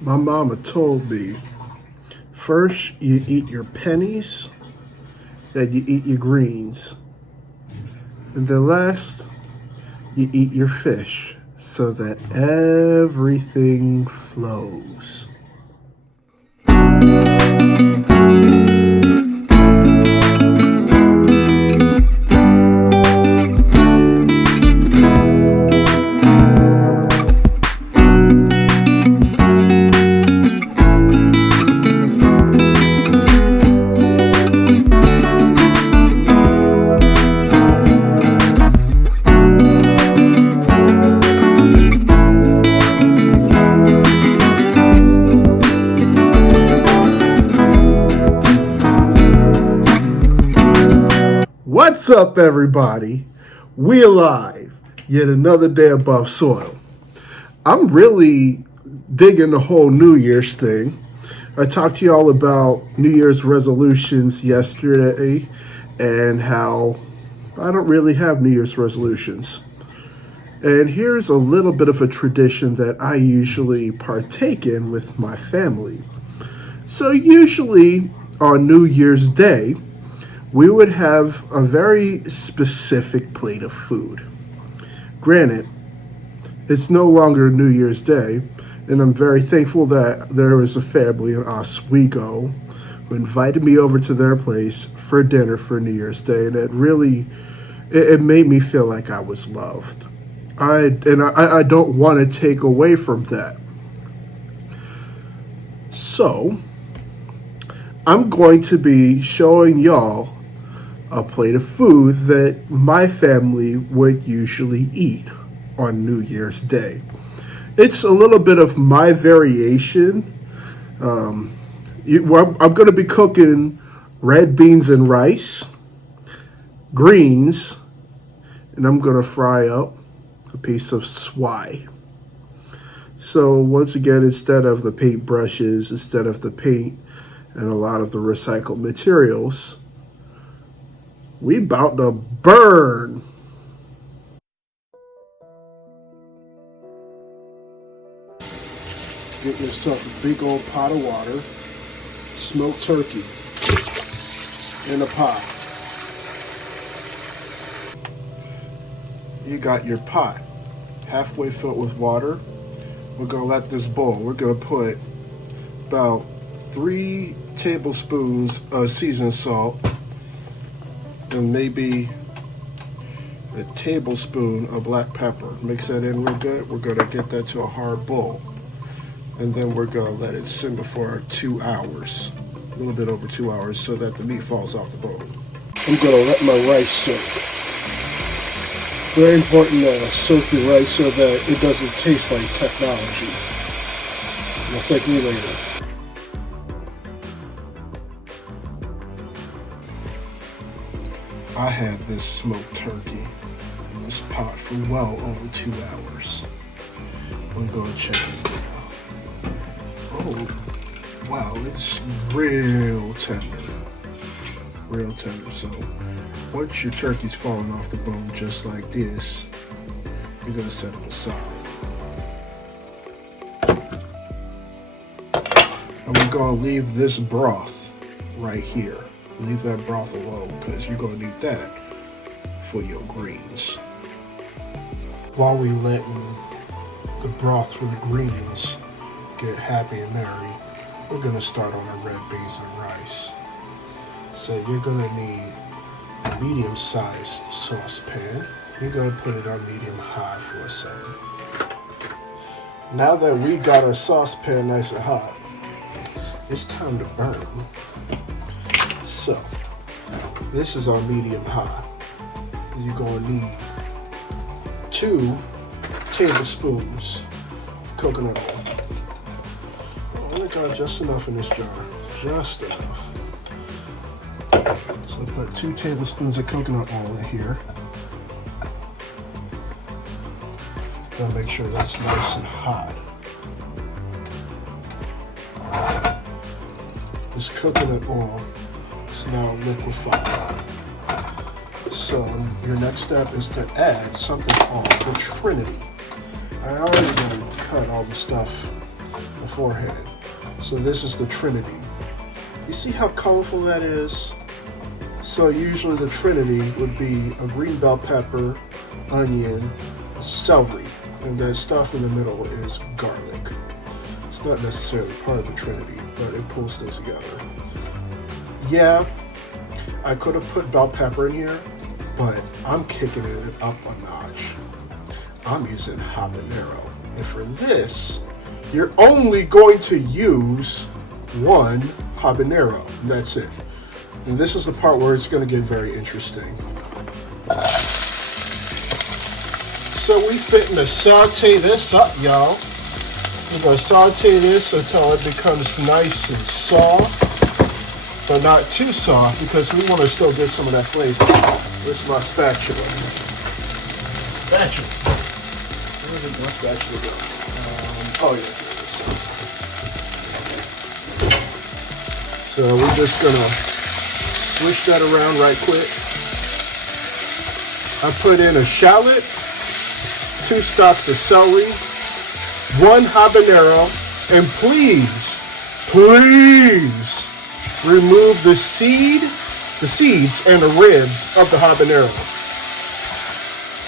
My mama told me first you eat your pennies, then you eat your greens, and then last you eat your fish so that everything flows. What's up, everybody? We alive. Yet another day above soil. I'm really digging the whole New Year's thing. I talked to y'all about New Year's resolutions yesterday and how I don't really have New Year's resolutions. And here's a little bit of a tradition that I usually partake in with my family. So, usually on New Year's Day, we would have a very specific plate of food. Granted, it's no longer New Year's Day, and I'm very thankful that there was a family in Oswego who invited me over to their place for dinner for New Year's Day, and it made me feel like I was loved. I don't want to take away from that. So, I'm going to be showing y'all a plate of food that my family would usually eat on New Year's Day. It's a little bit of my variation. I'm going to be cooking red beans and rice, greens, and I'm going to fry up a piece of swai. So once again, instead of the paint brushes, instead of the paint and a lot of the recycled materials, we about to burn. Get yourself a big old pot of water, smoked turkey in a pot. You got your pot halfway filled with water. We're gonna let this boil. We're gonna put about 3 tablespoons of seasoned salt and maybe a tablespoon of black pepper. Mix that in real good. We're gonna get that to a hard boil. And then we're gonna let it simmer for 2 hours, a little bit over 2 hours, so that the meat falls off the bone. I'm gonna let my rice soak. Very important to soak your rice so that it doesn't taste like technology. You'll thank me later. I had this smoked turkey in this pot for well over 2 hours. I'm gonna check it now. Oh, wow, it's real tender. Real tender. So once your turkey's falling off the bone just like this, you're gonna set it aside. And we're gonna leave this broth right here. Leave that broth alone because you're gonna need that for your greens. While we letting the broth for the greens get happy and merry, we're gonna start on our red beans and rice. So you're gonna need a medium-sized saucepan. You're gonna put it on medium-high for a second. Now that we got our saucepan nice and hot, it's time to burn. So, this is on medium-high. You're gonna need 2 tablespoons of coconut oil. I only got just enough in this jar, just enough. So put 2 tablespoons of coconut oil in here. Gotta make sure that's nice and hot. This coconut oil is now liquefied. So your next step is to add something called the Trinity. I already cut all the stuff beforehand. So this is the Trinity. You see how colorful that is? So usually the Trinity would be a green bell pepper, onion, celery, and that stuff in the middle is garlic. It's not necessarily part of the Trinity, but it pulls things together. Yeah, I could have put bell pepper in here, but I'm kicking it up a notch. I'm using habanero. And for this, you're only going to use one habanero. That's it. And this is the part where it's going to get very interesting. So we fitting to saute this up, y'all. We're going to saute this until it becomes nice and soft, but not too soft because we want to still get some of that flavor. Where's my spatula? Spatula. Where did my spatula go? Oh yeah. So we're just gonna swish that around right quick. I put in a shallot, 2 stalks of celery, 1 habanero, and please remove the seeds and the ribs of the habanero.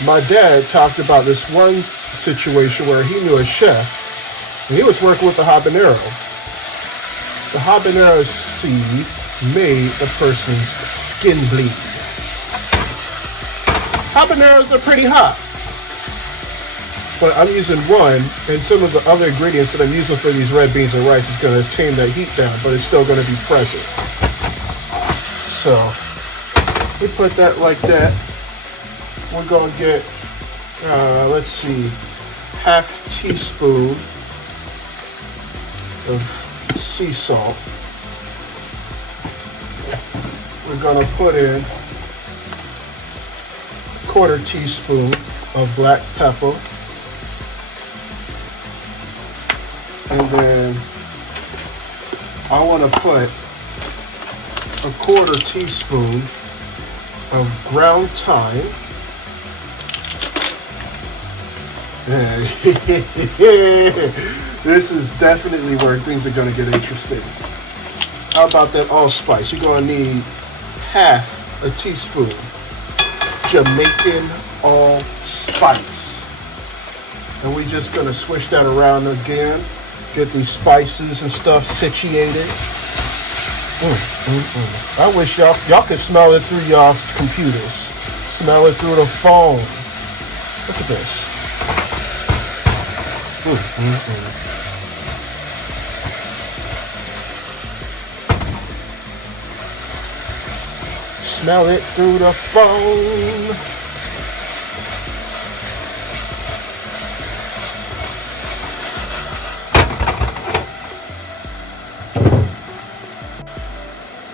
My dad talked about this one situation where he knew a chef and he was working with the habanero. The habanero seed made the person's skin bleed. Habaneros are pretty hot, but I'm using one, and some of the other ingredients that I'm using for these red beans and rice is going to tame that heat down, but it's still going to be present. So we put that like that. We're going to get, let's see, ½ teaspoon of sea salt. We're going to put in ¼ teaspoon of black pepper. And then I want to put ¼ teaspoon of ground thyme. And this is definitely where things are going to get interesting. How about that allspice? You're going to need ½ teaspoon Jamaican allspice. And we're just going to swish that around again. Get these spices and stuff situated. I wish y'all could smell it through y'all's computers. Smell it through the phone. Look at this. Smell it through the phone.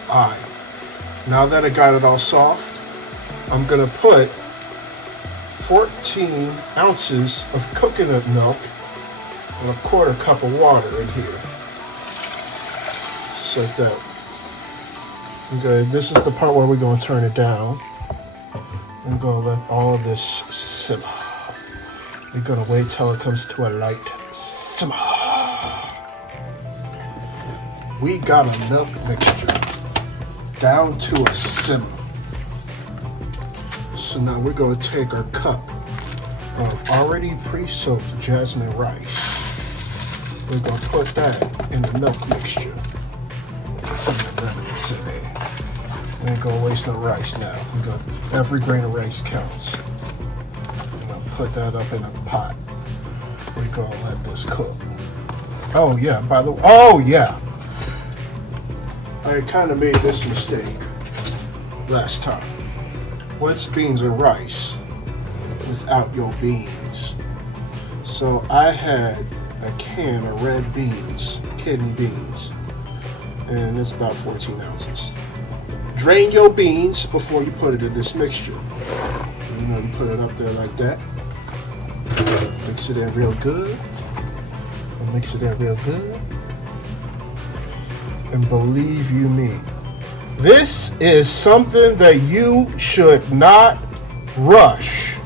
Alright, now that I got it all soft, I'm going to put 14 ounces of coconut milk and a ¼ cup of water in here. Just like that. Okay, this is the part where we're going to turn it down. I'm going to let all of this simmer. We're going to wait till it comes to a light simmer. We got a milk mixture down to a simmer. So now we're going to take our cup of already pre-soaked jasmine rice. We're going to put that in the milk mixture. We ain't going to waste no rice now. Every grain of rice counts. I'm going to put that up in a pot. We're going to let this cook. Oh yeah, by the way, oh yeah. I kind of made this mistake last time. What's beans and rice without your beans? So I had a can of red beans, kidney beans, and it's about 14 ounces. Drain your beans before you put it in this mixture. You know, you put it up there like that. Mix it in real good. Mix it in real good. And believe you me, this is something that you should not rush.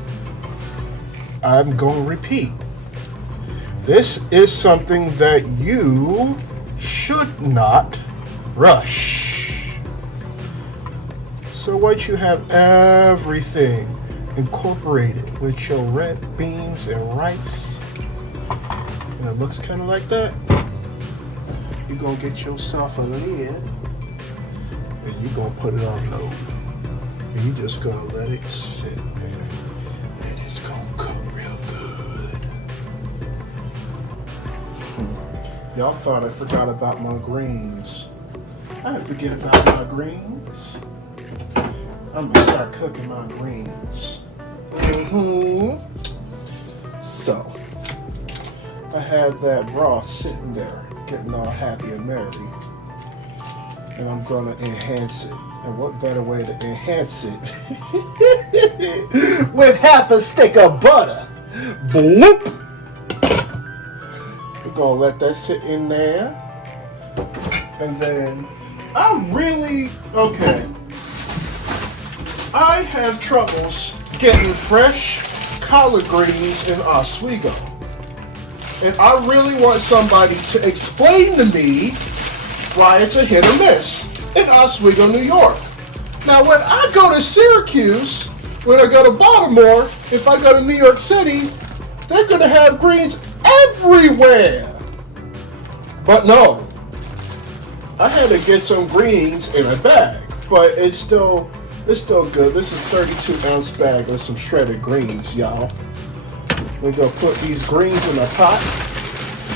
I'm going to repeat. This is something that you should not rush. So once you have everything incorporated with your red beans and rice, and it looks kind of like that, you're gonna get yourself a lid and you're gonna put it on low. And you're just gonna let it sit there and it's gonna cook real good. Y'all thought I forgot about my greens. I didn't forget about my greens. I'm gonna start cooking my greens. So, I had that broth sitting there, getting all happy and merry. And I'm gonna enhance it. And what better way to enhance it with half a stick of butter. Bloop! We're gonna let that sit in there. And then I have troubles getting fresh collard greens in Oswego. And I really want somebody to explain to me why it's a hit or miss in Oswego, New York. Now, when I go to Syracuse, when I go to Baltimore, if I go to New York City, they're gonna have greens everywhere. But no, I had to get some greens in a bag, but it's still good. This is a 32-ounce bag of some shredded greens, y'all. We're gonna put these greens in a pot,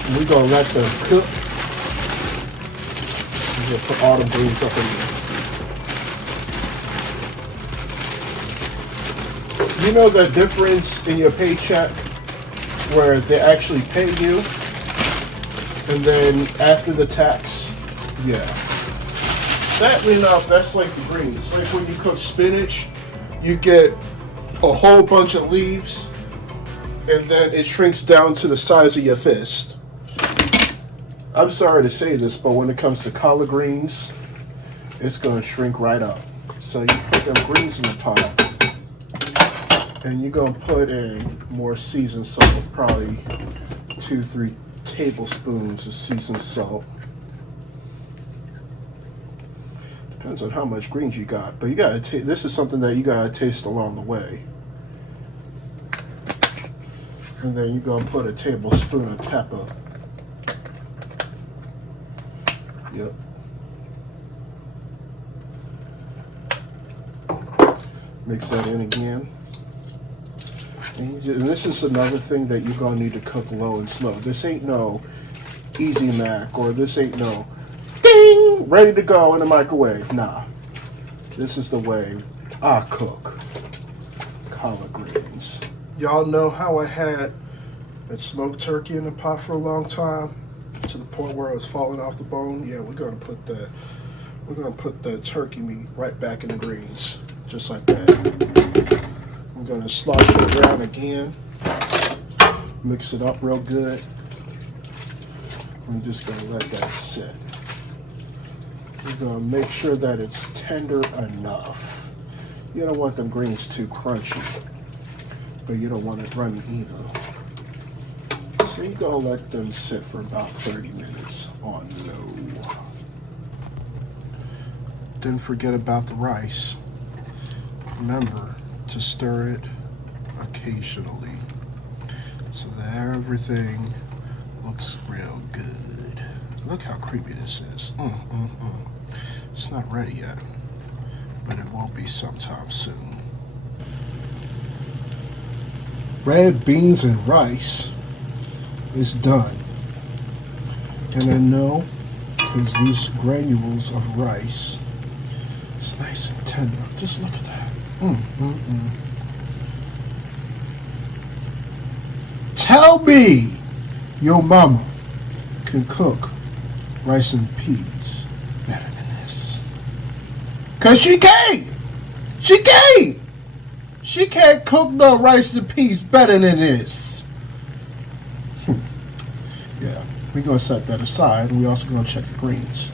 and we're gonna let them cook. We're gonna put all the greens up in there. You know the difference in your paycheck where they actually pay you, and then after the tax, yeah. Sadly enough, that's like the greens. Like when you cook spinach, you get a whole bunch of leaves, and then it shrinks down to the size of your fist. I'm sorry to say this, but when it comes to collard greens, it's gonna shrink right up. So you put them greens in the pot, and you're gonna put in more seasoned salt, probably 2-3 tablespoons of seasoned salt. Depends on how much greens you got, but you gotta taste. This is something that you gotta taste along the way. And then you're gonna put a tablespoon of pepper. Yep. Mix that in again. And this is another thing that you're gonna need to cook low and slow. This ain't no Easy Mac, or this ain't no ding, ready to go in the microwave. Nah. This is the way I cook collard greens. Y'all know how I had that smoked turkey in the pot for a long time, to the point where it was falling off the bone? Yeah, we're gonna put that turkey meat right back in the greens, just like that. I'm gonna slosh it around again, mix it up real good. I'm just gonna let that sit. We're gonna make sure that it's tender enough. You don't want them greens too crunchy, but you don't want it runny either. So you're gonna let them sit for about 30 minutes on low. Didn't forget about the rice. Remember to stir it occasionally so that everything looks real good. Look how creamy this is. It's not ready yet, but it will be sometime soon. Red beans and rice is done. And I know because these granules of rice, it's nice and tender. Just look at that. Tell me your mama can cook rice and peas better than this. Cause she can't. She can't. She can't cook no rice and peas better than this. Yeah, we're gonna set that aside, and we're also gonna check the greens.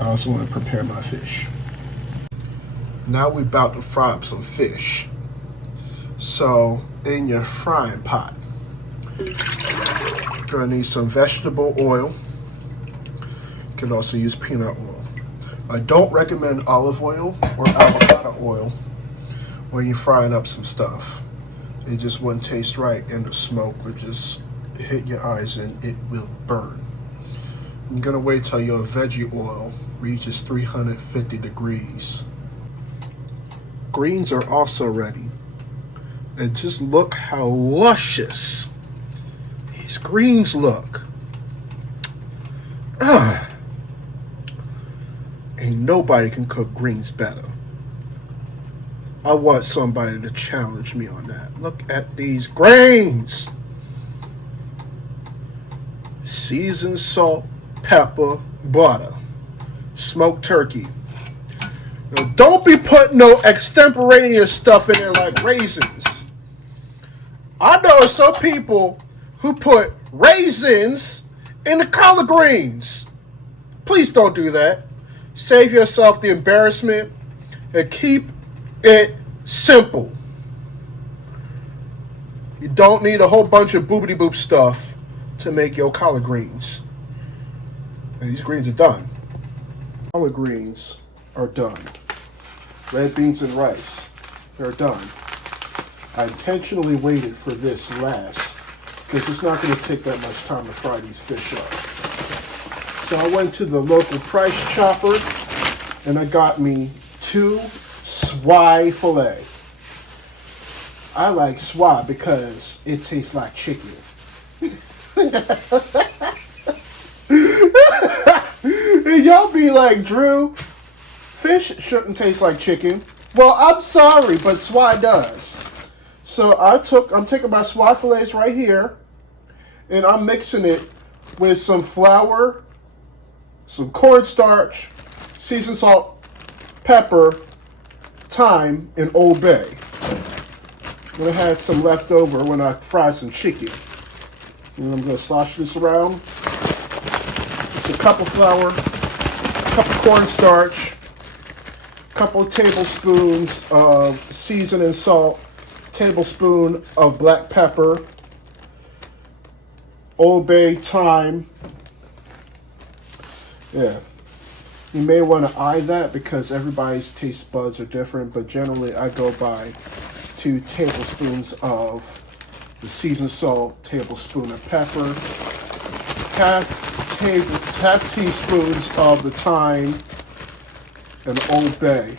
I also want to prepare my fish. Now we're about to fry up some fish. So in your frying pot, Gonna need some vegetable oil. You can also use peanut oil. I don't recommend olive oil or avocado oil when you're frying up some stuff. It just wouldn't taste right, and the smoke would just hit your eyes and it will burn. I'm gonna wait till your veggie oil reaches 350 degrees. Greens are also ready. And just look how luscious these greens look. Ain't nobody can cook greens better. I want somebody to challenge me on that. Look at these greens. Seasoned salt, pepper, butter, smoked turkey. Now, don't be putting no extemporaneous stuff in there like raisins. I know some people who put raisins in the collard greens. Please don't do that. Save yourself the embarrassment and keep it simple. You don't need a whole bunch of boobity boop stuff to make your collard greens. And these greens are done. Collard greens are done. Red beans and rice, they're done. I intentionally waited for this last because it's not going to take that much time to fry these fish up. So I went to the local price chopper and I got me 2 swai fillet. I like swai because it tastes like chicken. And y'all be like, Drew, fish shouldn't taste like chicken. Well, I'm sorry, but swai does. So I'm taking my swai fillets right here, and I'm mixing it with some flour, some cornstarch, seasoned salt, pepper, thyme, and Old Bay. I'm gonna have some left over when I fry some chicken. And I'm gonna slosh this around. It's a cup of flour, a cup of cornstarch, a couple of tablespoons of seasoning salt, tablespoon of black pepper, Old Bay, thyme. Yeah. You may want to eye that because everybody's taste buds are different, but generally I go by 2 tablespoons of the seasoned salt, tablespoon of pepper, half teaspoons of the thyme, and Old Bay.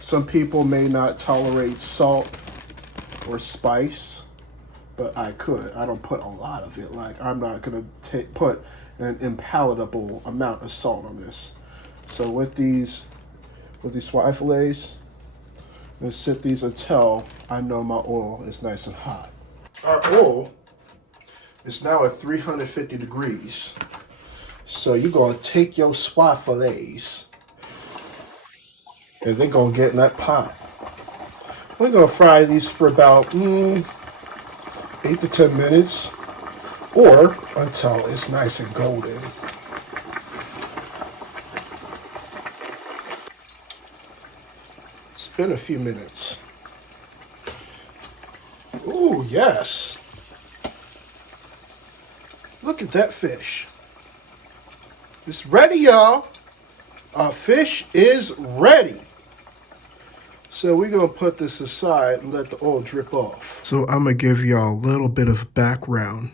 Some people may not tolerate salt or spice, but I could. I don't put a lot of it. Like, I'm not going to put an impalatable amount of salt on this. So with these swai fillets, I'm going to sit these until I know my oil is nice and hot. Our oil is now at 350 degrees. So you're going to take your swai fillets and they're going to get in that pot. We're going to fry these for about 8 to 10 minutes or until it's nice and golden. It's been a few minutes. Ooh, yes. Look at that fish. It's ready, y'all. Our fish is ready. So we're going to put this aside and let the oil drip off. So I'm going to give y'all a little bit of background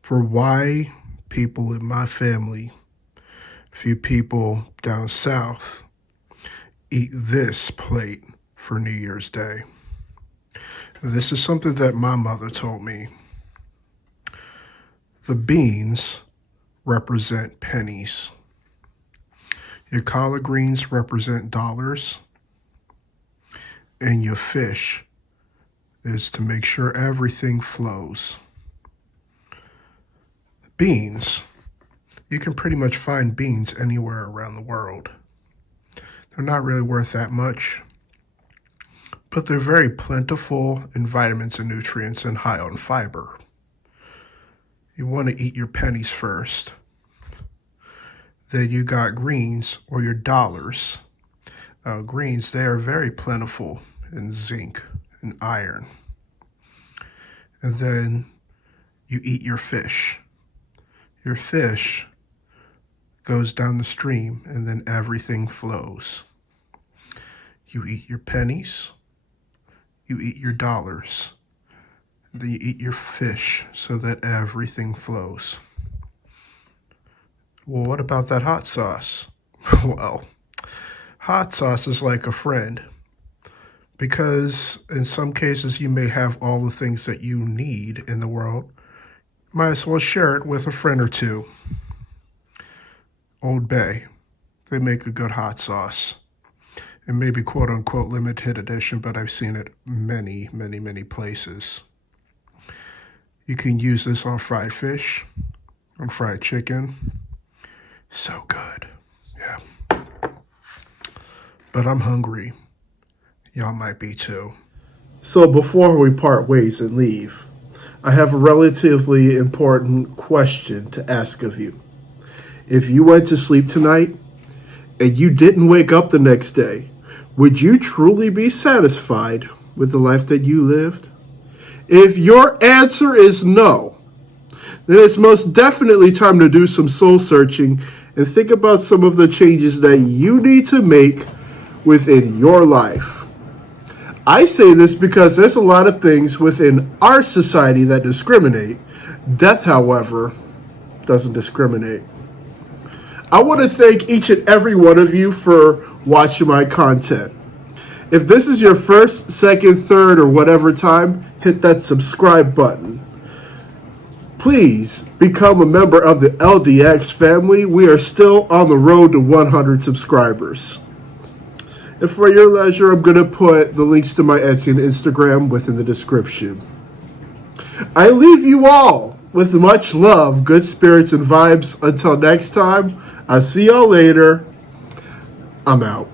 for why people in my family, a few people down south, eat this plate for New Year's Day. This is something that my mother told me. The beans represent pennies. Your collard greens represent dollars. And your fish is to make sure everything flows. Beans. You can pretty much find beans anywhere around the world. They're not really worth that much, but they're very plentiful in vitamins and nutrients and high on fiber. You want to eat your pennies first. Then you got greens or your dollars. Greens, they are very plentiful in zinc and iron. And then You eat your fish. Your fish goes down the stream and then everything flows. You eat your pennies. You eat your dollars. Then you eat your fish so that everything flows. Well, what about that hot sauce? Well, hot sauce is like a friend, because in some cases you may have all the things that you need in the world. Might as well share it with a friend or two. Old Bay, they make a good hot sauce. It may be quote unquote limited edition, but I've seen it many, many, many places. You can use this on fried fish, on fried chicken. So good. Yeah. But I'm hungry. Y'all might be too. So before we part ways and leave, I have a relatively important question to ask of you. If you went to sleep tonight and you didn't wake up the next day, would you truly be satisfied with the life that you lived? If your answer is no, then it's most definitely time to do some soul searching and think about some of the changes that you need to make within your life. I say this because there's a lot of things within our society that discriminate. Death, however, doesn't discriminate. I want to thank each and every one of you for watching my content. If this is your first, second, third, or whatever time, hit that subscribe button. Please become a member of the LDX family. We are still on the road to 100 subscribers. And for your leisure, I'm going to put the links to my Etsy and Instagram within the description. I leave you all with much love, good spirits, and vibes. Until next time, I'll see y'all later. I'm out.